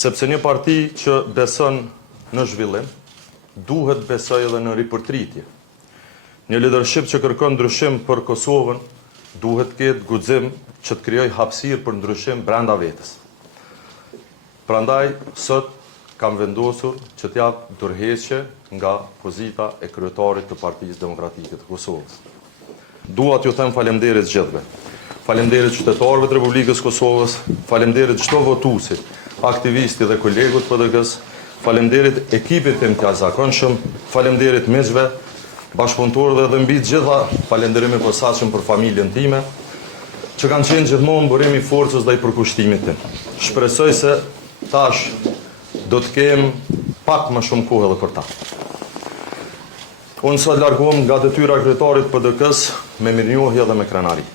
Sepse një parti që beson në zhvillim, duhet besoj edhe në ripërtritje. Një leadership që kërkon ndryshim për Kosovën, duhet ketë guxim që të krijoj hapësirë për ndryshim brenda vetes. Prandaj, sot kam vendosur që t'jap dorëheqje nga pozita e kryetarit të Partisë Demokratike të Kosovës. Dua t'ju them faleminderit gjithëve. Faleminderit qytetarëve të Republikës Kosovës, faleminderit çdo votuesit, aktivisti dhe kolegut PDK-s, faleminderit ekipit tim të jashtëzakonshëm, faleminderit miqve, bashkëpunëtorëve dhe mbi të gjitha falënderim i posaçëm për familjen time, që kanë qenë gjithmonë burim i forcës dhe i përkushtimit tim. Shpresoj se tash do të kem pak më shumë kohë edhe për ta. Unë sot largohem nga detyra e kryetarit PDK-s me mirënjohje dhe me krenari.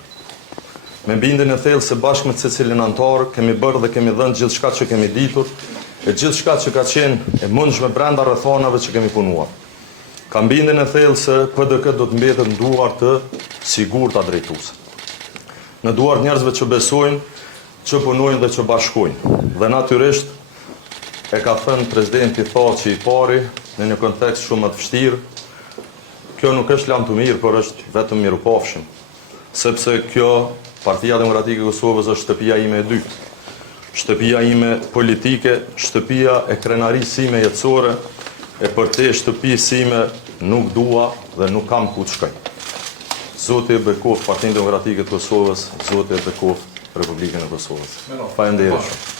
Me bindjen e thellë se bashkë me secilin antar kemi bërë dhe kemi dhënë gjithçka që kemi ditur, e gjithçka që ka qenë e mundshme brenda rrethonave që kemi punuar. Kam bindjen e thellë se PDK do të mbetet në duar të sigurta drejtuese. Në duar njerëzve që besojnë, që punojnë dhe që bashkojnë. Dhe natyrisht e ka thënë presidenti Thaçi i pari në një kontekst shumë të vështirë, kjo nuk është lajm të mirë, por është vetëm mirupafshim, sepse kjo Partia Demokratike e Kosovës është shtëpia ime e dytë, shtëpia ime politike, shtëpia e krenarisë sime jetësore, e për te shtëpisë sime nuk dua dhe nuk kam ku të shkoj. Zoti e bekoft Partinë Demokratike të Kosovës, Zoti e bekoft Republikën e Kosovës. Faleminderit.